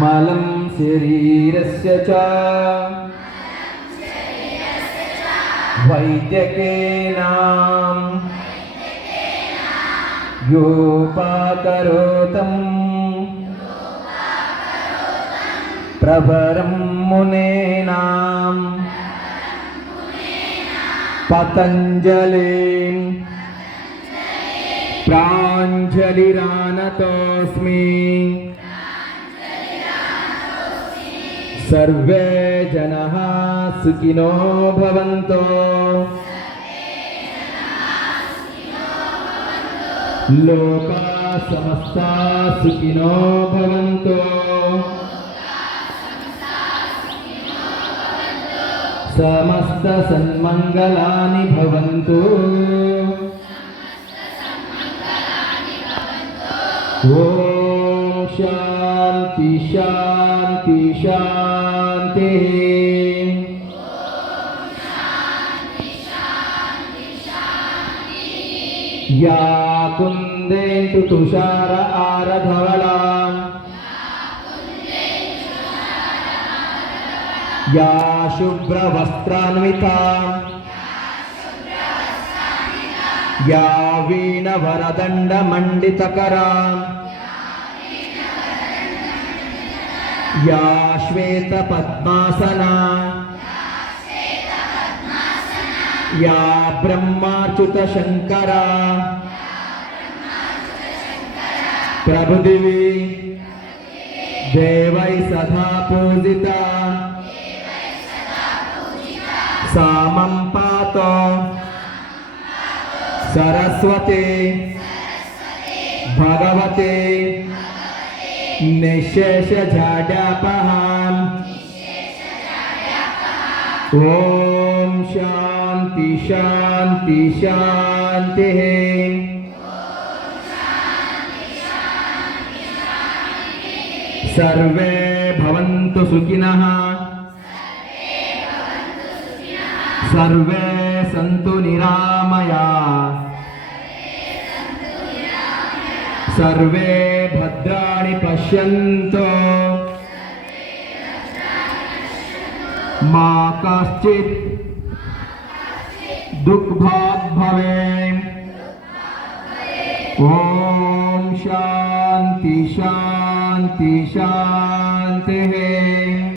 मलं शरीरस्य च वैद्यकेन योपाकरोतं प्रवरं मुनेन पतञ्जलिं प्राञ्जलिरानतोऽस्मि। सर्वे जनाः सुखिनो भवन्तु। लोकाः समस्ताः सुखिनो भवन्तु। समस्त सन्मङ्गलानि भवन्तु। ओम शांति शांति शांति। या कुन्देन्दु तुषार आरधवला या शुभ्रवस्त्रान्विता या वीणवरदण्डमण्डितकरा या श्वेतपद्मासना या ब्रह्माच्युतशङ्करा प्रभुदेवी देवै सदा पूजिता सामं पातो सरस्वती भगवते निःशेषजाड्यापहाम्। ओम शांति शांति शांतिः। सर्वे भवन्तु सुखिनः। सर्वे सन्तु निरामयाः। सर्वे भद्राणि पश्यन्तु मा कश्चित् दुःखभाग् भवेत्। ओम शांति शांति शांतिः।